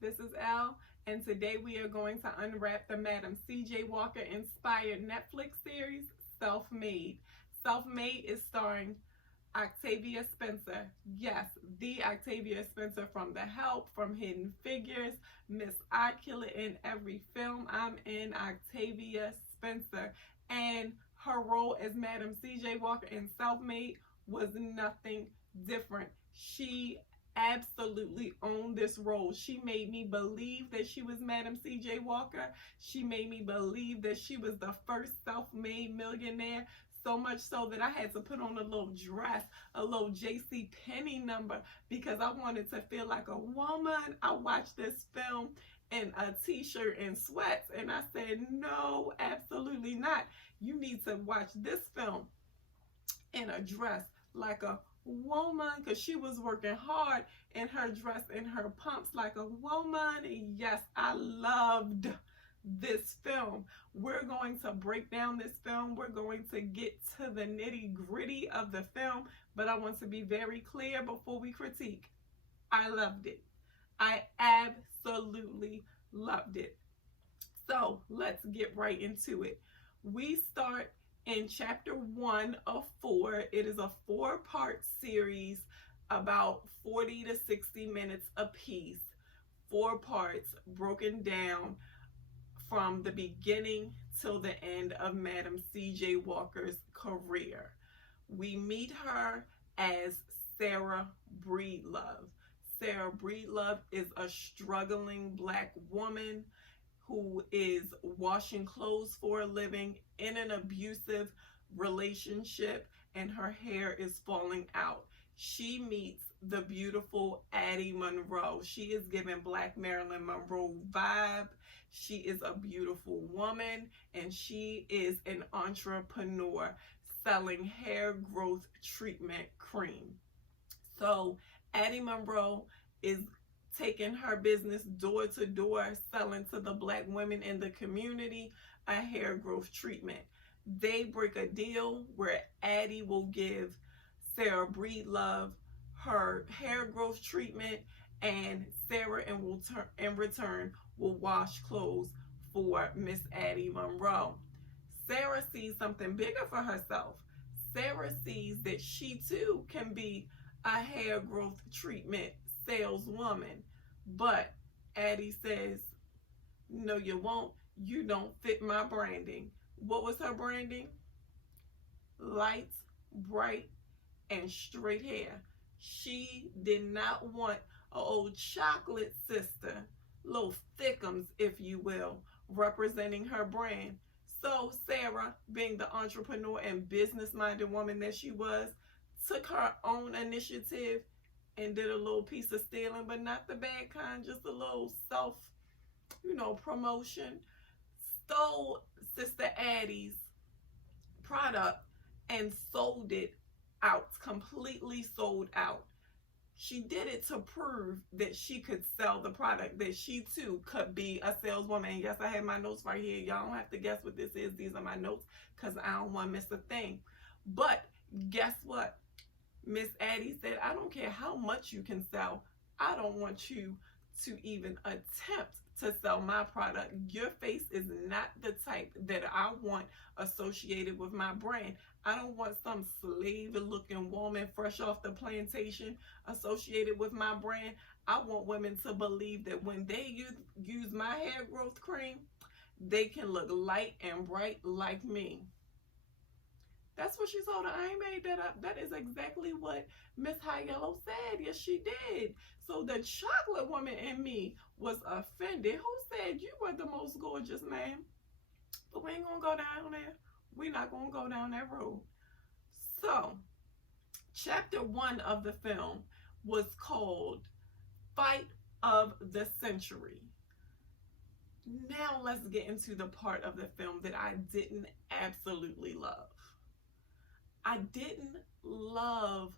This is Elle, and today we are going to unwrap the Madam C.J. Walker inspired Netflix series, Self-Made. Self-Made is starring Octavia Spencer. Yes, the Octavia Spencer from The Help, from Hidden Figures, Miss I Kill It in every film I'm in, Octavia Spencer. And her role as Madam C.J. Walker in Self-Made was nothing different. She absolutely owned this role. She made me believe that she was Madam C.J. Walker. She made me believe that she was the first self-made millionaire. So much so that I had to put on a little dress, a little J.C. Penney number, because I wanted to feel like a woman. I watched this film in a t-shirt and sweats, and I said, no, absolutely not. You need to watch this film in a dress like a woman, because she was working hard in her dress and her pumps like a woman. And yes, I loved this film. We're going to break down this film. We're going to get to the nitty gritty of the film, but I want to be very clear before we critique. I loved it. I absolutely loved it. So let's get right into it. We start in chapter 1 of 4. It is a 4-part series, about 40 to 60 minutes apiece. 4 parts broken down from the beginning till the end of Madam C.J. Walker's career. We meet her as Sarah Breedlove. Sarah Breedlove is a struggling Black woman who is washing clothes for a living in an abusive relationship, and her hair is falling out. She meets the beautiful Addie Monroe. She is giving Black Marilyn Monroe vibe. She is a beautiful woman, and she is an entrepreneur selling hair growth treatment cream. So Addie Monroe is taking her business door to door, selling to the Black women in the community a hair growth treatment. They break a deal where Addie will give Sarah Breedlove her hair growth treatment, and Sarah in return will wash clothes for Miss Addie Monroe. Sarah sees something bigger for herself. Sarah sees that she too can be a hair growth treatment saleswoman. But Addie says, no, you won't. You don't fit my branding. What was her branding? Light, bright, and straight hair. She did not want an old chocolate sister, little thickums, if you will, representing her brand. So Sarah, being the entrepreneur and business-minded woman that she was, took her own initiative and did a little piece of stealing, but not the bad kind, just a little self, promotion. Stole Sister Addie's product and sold it out, completely sold out. She did it to prove that she could sell the product, that she too could be a saleswoman. And yes, I have my notes right here. Y'all don't have to guess what this is. These are my notes because I don't want to miss a thing. But guess what? Miss Addie said, I don't care how much you can sell. I don't want you to even attempt to sell my product. Your face is not the type that I want associated with my brand. I don't want some slave-looking woman fresh off the plantation associated with my brand. I want women to believe that when they use my hair growth cream, they can look light and bright like me. That's what she told her. I ain't made that up. That is exactly what Miss High Yellow said. Yes, she did. So the chocolate woman in me was offended. Who said you were the most gorgeous, man? But we ain't going to go down there. We're not going to go down that road. So, chapter 1 of the film was called Fight of the Century. Now let's get into the part of the film that I didn't absolutely love. I didn't love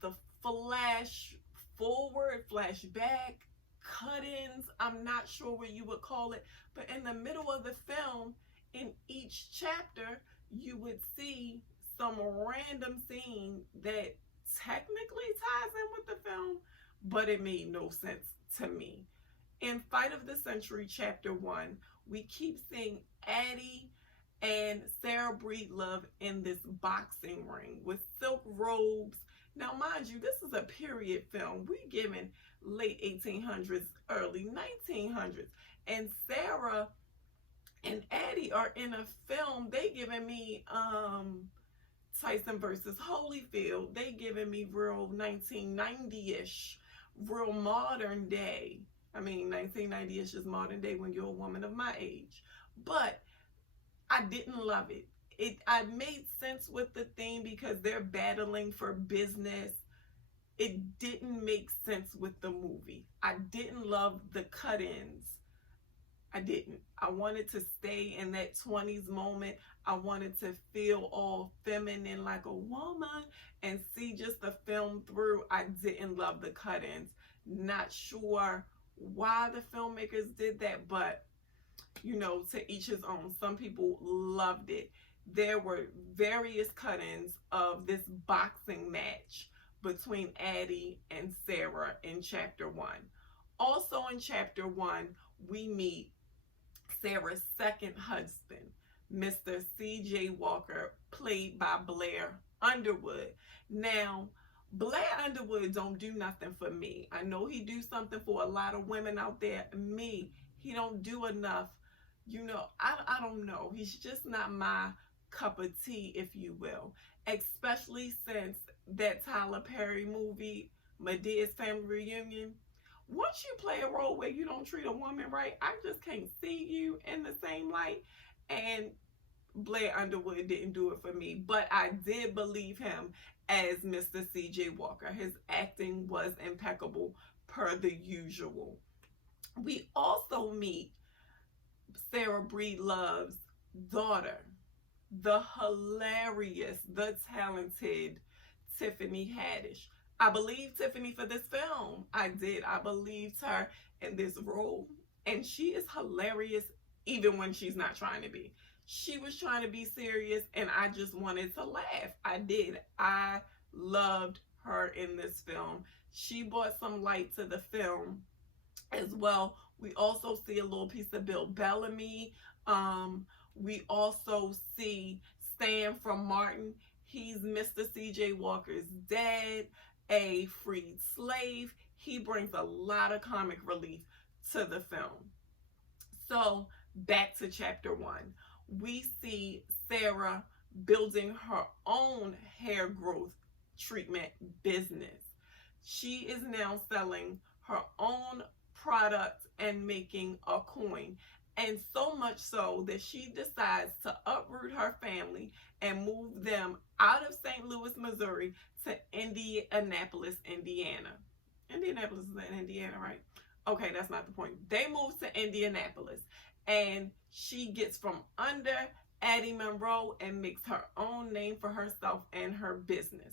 the flash forward, flashback, cut-ins. I'm not sure what you would call it, but in the middle of the film, in each chapter, you would see some random scene that technically ties in with the film, but it made no sense to me. In Fight of the Century, Chapter 1, we keep seeing Addie and Sarah Breedlove in this boxing ring with silk robes. Now, mind you, this is a period film. We're given late 1800s, early 1900s. And Sarah and Addie are in a film. They giving me Tyson versus Holyfield. They giving me real 1990-ish, real modern day. I mean, 1990-ish is modern day when you're a woman of my age. But I didn't love it. I made sense with the theme because they're battling for business. It didn't make sense with the movie. I didn't love the cut-ins. I didn't. I wanted to stay in that 20s moment. I wanted to feel all feminine like a woman and see just the film through. I didn't love the cut-ins. Not sure why the filmmakers did that, but you know, to each his own. Some people loved it. There were various cut-ins of this boxing match between Addie and Sarah in Chapter 1. Also in Chapter 1, we meet Sarah's second husband, Mr. C.J. Walker, played by Blair Underwood. Now, Blair Underwood don't do nothing for me. I know he do something for a lot of women out there. Me, he don't do enough. You know, I don't know. He's just not my cup of tea, if you will. Especially since that Tyler Perry movie, Medea's Family Reunion. Once you play a role where you don't treat a woman right, I just can't see you in the same light. And Blair Underwood didn't do it for me. But I did believe him as Mr. C.J. Walker. His acting was impeccable per the usual. We also meet Sarah Breedlove's daughter, the hilarious, the talented Tiffany Haddish. I believed Tiffany for this film. I did. I believed her in this role. And she is hilarious even when she's not trying to be. She was trying to be serious and I just wanted to laugh. I did. I loved her in this film. She brought some light to the film as well. We also see a little piece of Bill Bellamy. We also see Stan from Martin. He's Mr. C.J. Walker's dad, a freed slave. He brings a lot of comic relief to the film. So back to Chapter 1. We see Sarah building her own hair growth treatment business. She is now selling her own product and making a coin. And so much so that she decides to uproot her family and move them out of St. Louis, Missouri to Indianapolis, Indiana. Indianapolis is in Indiana, right? Okay, that's not the point. They move to Indianapolis and she gets from under Addie Monroe and makes her own name for herself and her business.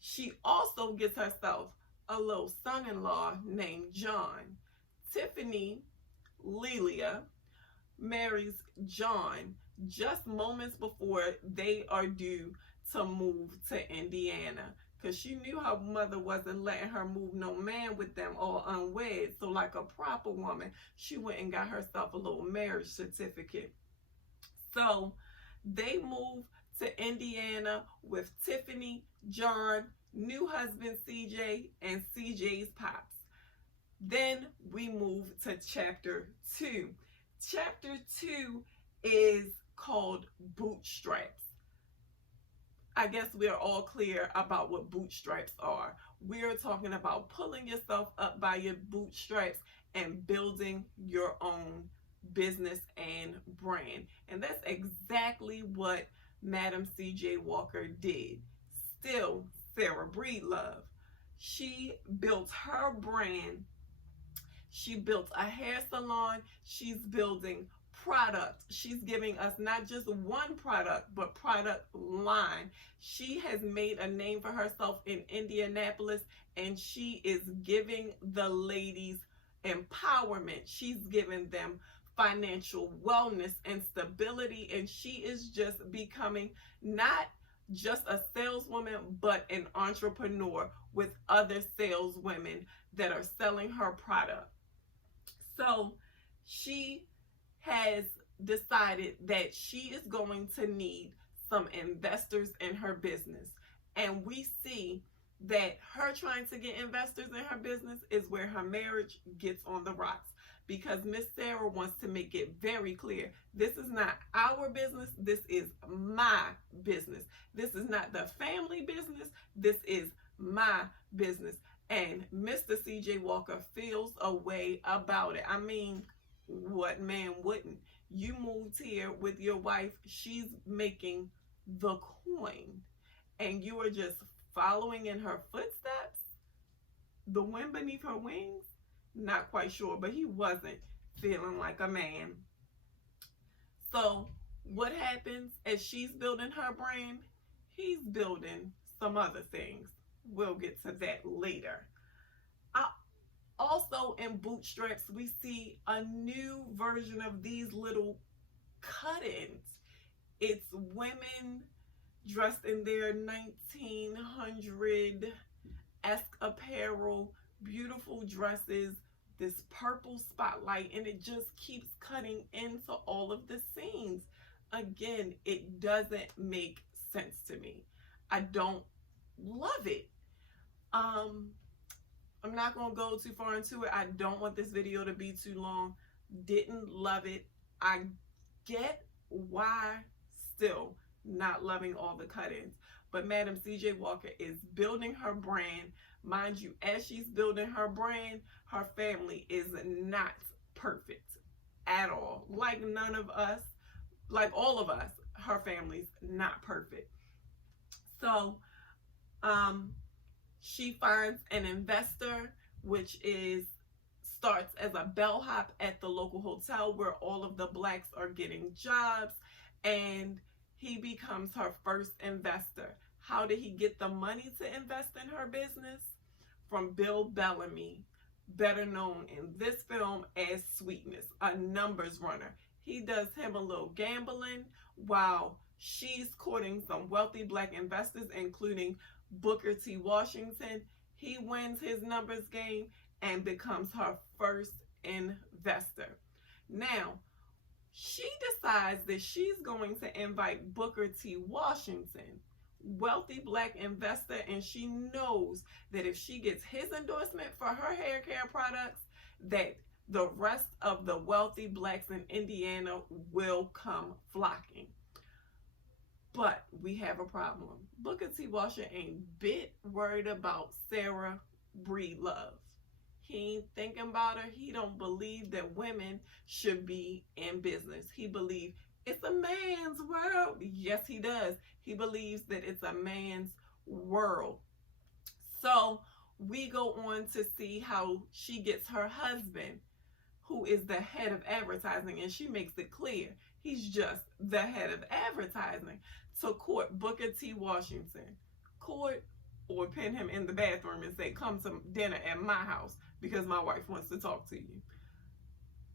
She also gets herself a little son-in-law named John. Tiffany Lelia marries John just moments before they are due to move to Indiana, because she knew her mother wasn't letting her move no man with them all unwed. So like a proper woman, she went and got herself a little marriage certificate. So they move to Indiana with Tiffany, John, new husband CJ, and CJ's pops. Then we move to Chapter 2. Chapter 2 is called Bootstraps. I guess we're all clear about what bootstraps are. We're talking about pulling yourself up by your bootstraps and building your own business and brand. And that's exactly what Madam C.J. Walker did. Still, Sarah Breedlove. She built her brand. She built a hair salon. She's building product. She's giving us not just one product, but product line. She has made a name for herself in Indianapolis, and she is giving the ladies empowerment. She's giving them financial wellness and stability, and she is just becoming not just a saleswoman, but an entrepreneur with other saleswomen that are selling her product. So she has decided that she is going to need some investors in her business. And we see that her trying to get investors in her business is where her marriage gets on the rocks, because Miss Sarah wants to make it very clear, this is not our business, this is my business. This is not the family business, this is my business. And Mr. CJ Walker feels a way about it. I mean, what man wouldn't? You moved here with your wife, she's making the coin, and you are just following in her footsteps? The wind beneath her wings? Not quite sure, but he wasn't feeling like a man. So what happens as she's building her brand? He's building some other things. We'll get to that later. Also in Bootstraps, we see a new version of these little cut-ins. It's women dressed in their 1900-esque apparel, beautiful dresses, this purple spotlight, and it just keeps cutting into all of the scenes. Again, it doesn't make sense to me. I don't love it. I'm not going to go too far into it. I don't want this video to be too long. Didn't love it. I get why still not loving all the cut-ins. But Madam CJ Walker is building her brand. Mind you, as she's building her brand, her family is not perfect at all. Like none of us, like all of us, her family's not perfect. So, she finds an investor, which starts as a bellhop at the local hotel where all of the blacks are getting jobs, and he becomes her first investor. How did he get the money to invest in her business? From Bill Bellamy, better known in this film as Sweetness, a numbers runner. He does him a little gambling while she's courting some wealthy black investors, including Booker T. Washington. He wins his numbers game and becomes her first investor. Now, she decides that she's going to invite Booker T. Washington, wealthy black investor, and she knows that if she gets his endorsement for her hair care products, that the rest of the wealthy blacks in Indiana will come flocking. But we have a problem. Booker T. Washington ain't bit worried about Sarah Breedlove. He ain't thinking about her. He don't believe that women should be in business. He believes it's a man's world. Yes, he does. He believes that it's a man's world. So we go on to see how she gets her husband, who is the head of advertising, and she makes it clear he's just the head of advertising, to court Booker T. Washington. Court or pin him in the bathroom and say, come to dinner at my house because my wife wants to talk to you.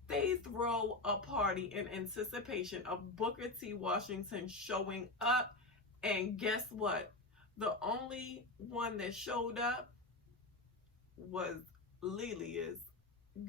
They throw a party in anticipation of Booker T. Washington showing up, and guess what? The only one that showed up was Lilia's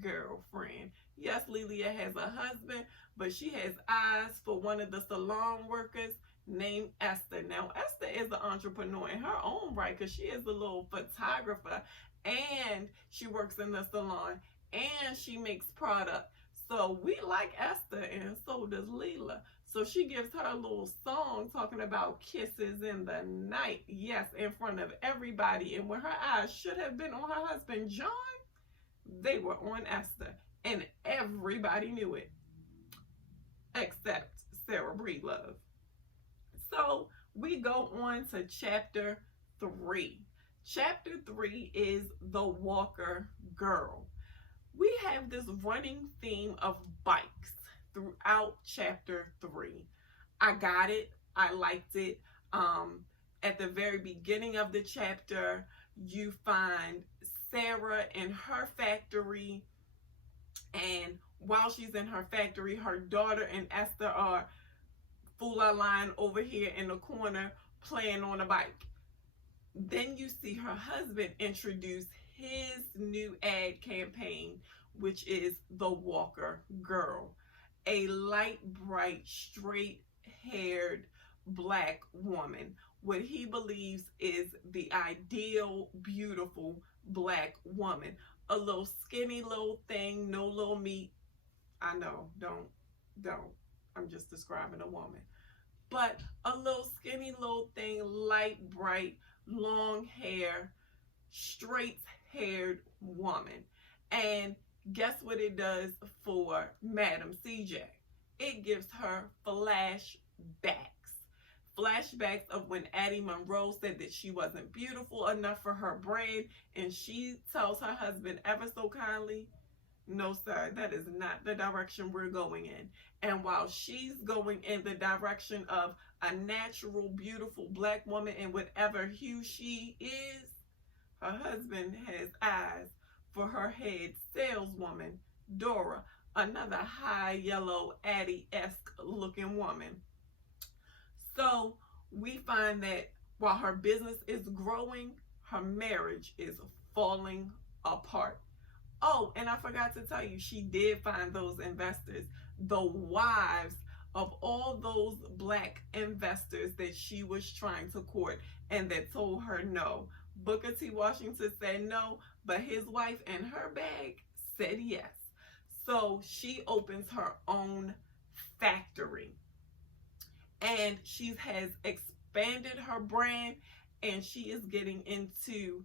girlfriend. Yes, Lilia has a husband, but she has eyes for one of the salon workers named Esther. Now, Esther is an entrepreneur in her own right, because she is a little photographer, and she works in the salon, and she makes product. So we like Esther, and so does Leela. So she gives her a little song talking about kisses in the night. Yes, in front of everybody. And when her eyes should have been on her husband, John, they were on Esther. And everybody knew it. Except Sarah Breedlove. So we go on to chapter 3. Chapter 3 is The Walker Girl. We have this running theme of bikes throughout chapter 3. I got it. I liked it. At the very beginning of the chapter, you find Sarah in her factory, and while she's in her factory, her daughter and Esther are fool line over here in the corner playing on a bike. Then you see her husband introduce his new ad campaign, which is the Walker Girl, a light, bright, straight haired black woman, what he believes is the ideal, beautiful black woman. A little skinny little thing, no little meat. I know, don't. I'm just describing a woman. But a little skinny little thing, light, bright, long hair, straight haired woman. And guess what it does for Madam CJ? It gives her flashbacks. Flashbacks of when Addie Monroe said that she wasn't beautiful enough for her brand, and she tells her husband ever so kindly, no, sir, that is not the direction we're going in. And while she's going in the direction of a natural, beautiful black woman in whatever hue she is, her husband has eyes for her head saleswoman, Dora, another high yellow Addie-esque looking woman. So we find that while her business is growing, her marriage is falling apart. Oh, and I forgot to tell you, she did find those investors, the wives of all those black investors that she was trying to court and that told her no. Booker T. Washington said no, but his wife and her bag said yes. So she opens her own factory. And she has expanded her brand, and she is getting into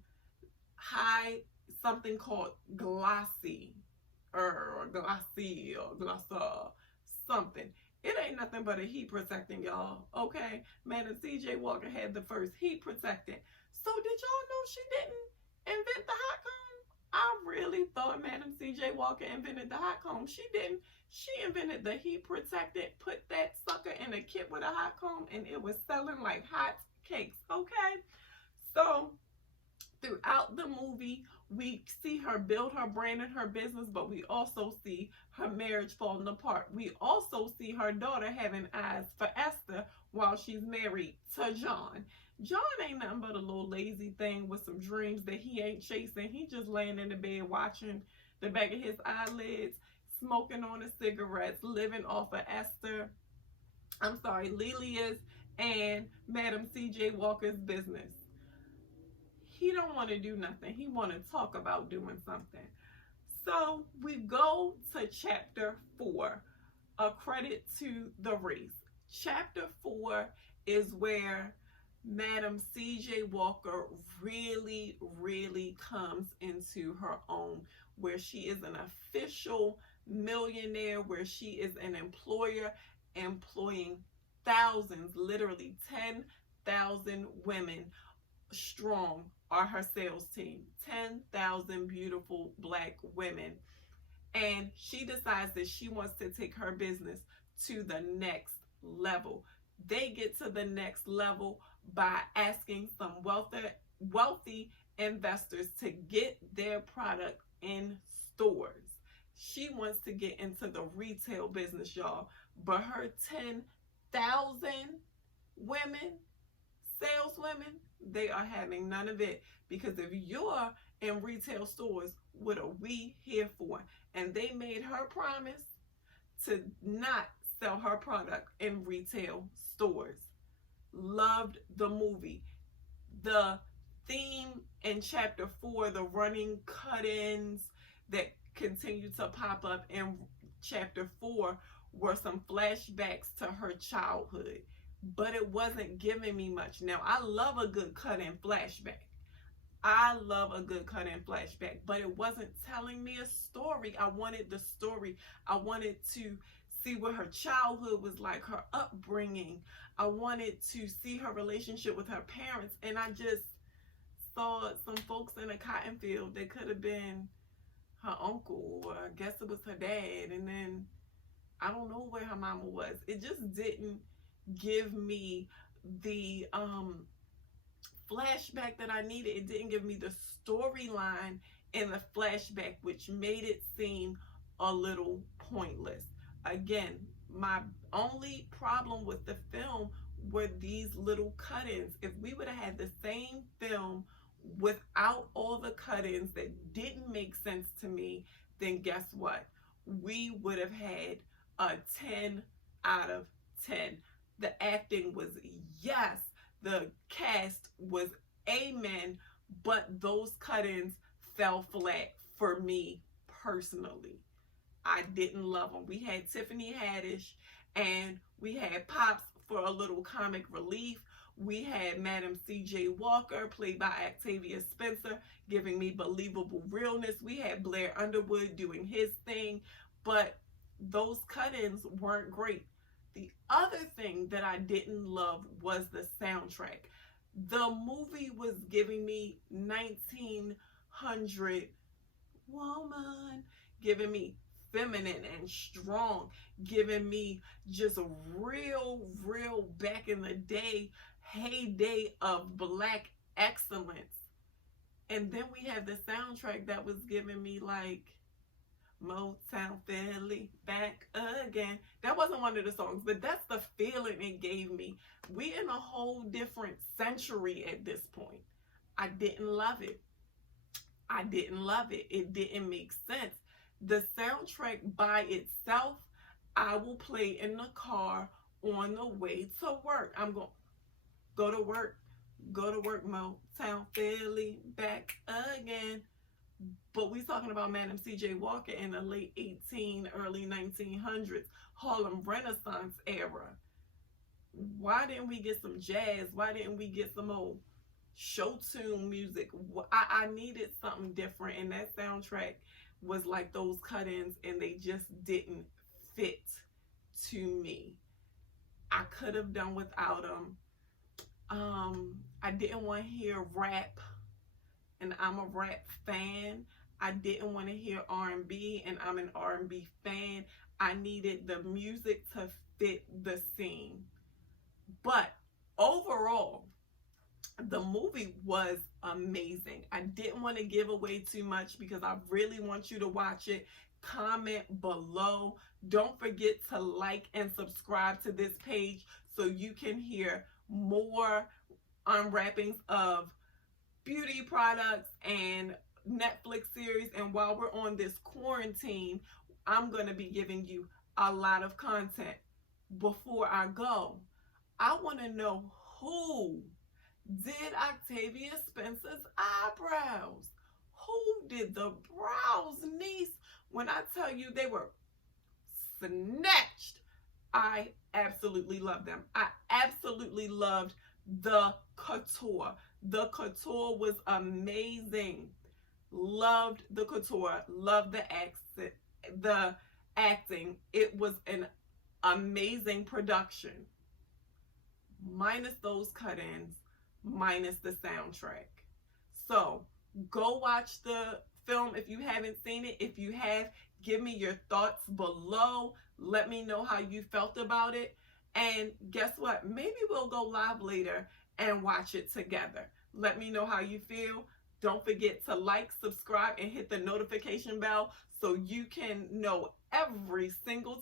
high, something called glossy, or glossa, something. It ain't nothing but a heat protectant, y'all. Okay, Madam CJ Walker had the first heat protectant. So did y'all know she didn't invent the hot comb? I really thought Madam CJ Walker invented the hot comb. She didn't. She invented the heat protectant, put that sucker in a kit with a hot comb, and it was selling like hot cakes. Okay, so throughout the movie, we see her build her brand and her business, but we also see her marriage falling apart. We also see her daughter having eyes for Esther while she's married to John. John ain't nothing but a little lazy thing with some dreams that he ain't chasing. He just laying in the bed watching the back of his eyelids, smoking on his cigarettes, living off of Lilia's and Madam CJ Walker's business. He don't want to do nothing. He want to talk about doing something. So we go to chapter 4, a credit to the race. Chapter 4 is where Madam CJ Walker really, really comes into her own, where she is an official millionaire, where she is an employer employing thousands, literally 10,000 women strong are her sales team. 10,000 beautiful black women. And she decides that she wants to take her business to the next level. They get to the next level by asking some wealthy investors to get their product in stores. She wants to get into the retail business, y'all. But her 10,000 women, saleswomen, they are having none of it, because if you're in retail stores, what are we here for? And they made her promise to not sell her product in retail stores. Loved the movie. The theme in chapter 4, the running cut-ins that continue to pop up in chapter 4, were some flashbacks to her childhood. But it wasn't giving me much. Now, I love a good cut-in flashback. But it wasn't telling me a story. I wanted the story. I wanted to see what her childhood was like, her upbringing. I wanted to see her relationship with her parents. And I just saw some folks in a cotton field that could have been her uncle, or I guess it was her dad. And then I don't know where her mama was. It just didn't give me the flashback that I needed. It didn't give me the storyline in the flashback, which made it seem a little pointless. Again, my only problem with the film were these little cut-ins. If we would have had the same film without all the cut-ins that didn't make sense to me, then guess what? We would have had a 10 out of 10. The acting was yes, the cast was amen, but those cut-ins fell flat for me personally. I didn't love them. We had Tiffany Haddish and we had Pops for a little comic relief. We had Madam C.J. Walker, played by Octavia Spencer, giving me believable realness. We had Blair Underwood doing his thing, but those cut-ins weren't great. The other thing that I didn't love was the soundtrack. The movie was giving me 1900 woman, giving me feminine and strong, giving me just real back in the day, heyday of black excellence. And then we have the soundtrack that was giving me like Motown Philly back again. That wasn't one of the songs, but that's the feeling it gave me. We in a whole different century at this point. I didn't love it. I didn't love it. It didn't make sense. The soundtrack by itself, I will play in the car on the way to work. I'm going to go to work, Motown Philly back again. But we talking about Madam C.J. Walker in the late early 1900s, Harlem Renaissance era. Why didn't we get some jazz? Why didn't we get some old show tune music? I needed something different, and that soundtrack was like those cut-ins, and they just didn't fit to me. I could have done without them. I didn't want to hear rap, and I'm a rap fan. I didn't want to hear R&B, and I'm an R&B fan. I needed the music to fit the scene. But overall, the movie was amazing. I didn't want to give away too much because I really want you to watch it. Comment below. Don't forget to like and subscribe to this page so you can hear more unwrappings of beauty products and Netflix series. And while we're on this quarantine, I'm going to be giving you a lot of content. Before I go, I want to know who did Octavia Spencer's eyebrows? Who did the brows, niece? When I tell you they were snatched, I absolutely loved them. I absolutely loved the couture. The couture was amazing. Loved the couture. Loved the accent, the acting. It was an amazing production. Minus those cut-ins, minus the soundtrack. So go watch the film if you haven't seen it. If you have, give me your thoughts below. Let me know how you felt about it. And guess what? Maybe we'll go live later and watch it together. Let me know how you feel. Don't forget to like, subscribe, and hit the notification bell so you can know every single